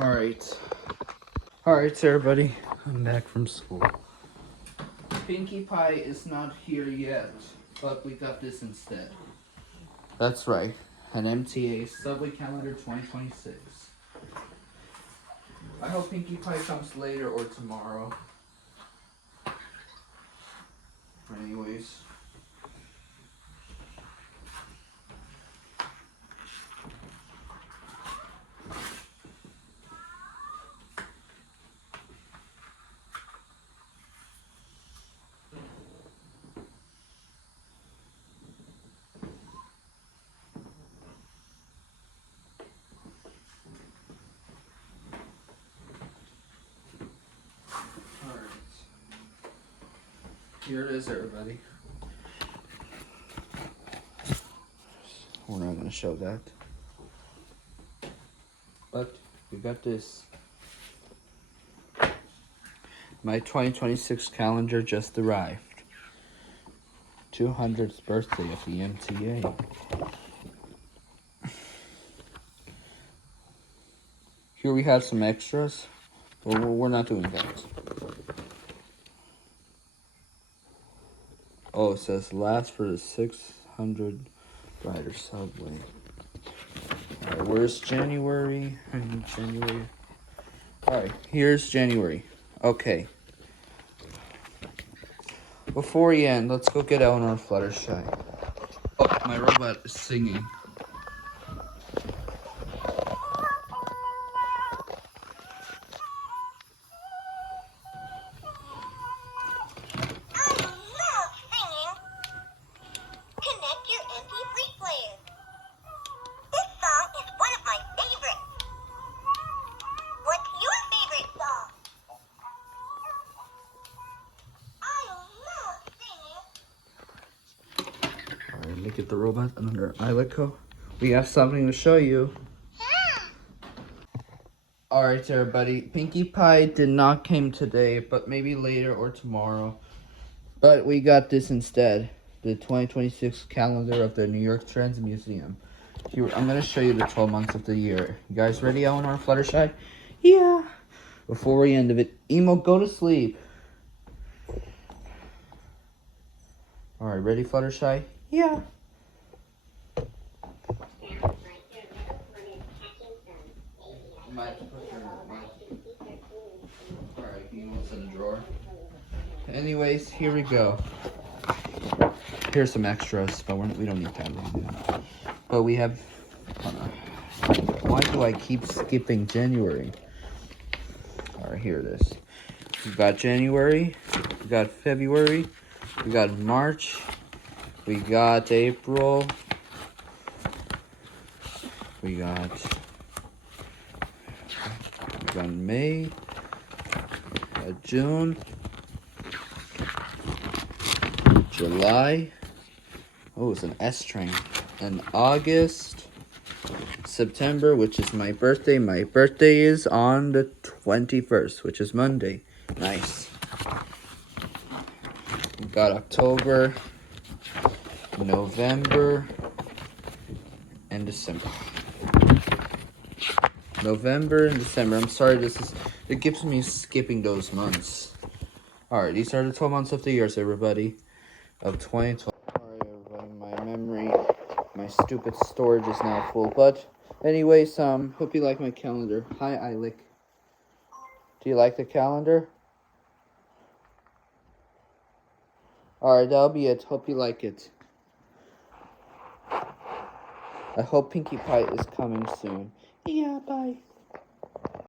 Alright. Alright, everybody. I'm back from school. Pinkie Pie is not here yet, but we got this instead. That's right. An MTA Subway Calendar 2026. I hope Pinkie Pie comes later or tomorrow. Anyways. Here it is, everybody. We're not going to show that. But we got this. My 2026 calendar just arrived. 200th birthday of the MTA. Here we have some extras, but we're not doing that. Oh, it says last for the 600 rider subway. Alright, where's January? January. Alright, here's January. Okay. Before we end, let's go get Elinor Fluttershy. Oh, my robot is singing. Look at the robot under Ilico. We have something to show you. Alright, everybody. Pinkie Pie did not came today, but maybe later or tomorrow. But we got this instead. The 2026 calendar of the New York Trans Museum. Here, I'm going to show you the 12 months of the year. You guys ready, Elinor Fluttershy? Yeah. Before we end of it, Emo, go to sleep. Alright, ready, Fluttershy? Yeah. Alright, Emo's in the drawer. Anyways, here we go. Here's some extras, but we don't need that right now. But we have... why do I keep skipping January? Alright, here it is. We got January, we got February, we got March, we got April, we got May, June, July. Oh, it's an S train. And August, September, which is my birthday. My birthday is on the 21st, which is Monday. Nice. We got October, November, and December. November and December. I'm sorry, it gives me skipping those months. Alright, these are the 12 months of the years, everybody, of 2012. Alright, everybody, my stupid storage is now full. But, anyways, hope you like my calendar. Hi, Eilic. Do you like the calendar? Alright, that'll be it. Hope you like it. I hope Pinkie Pie is coming soon. Yeah, bye.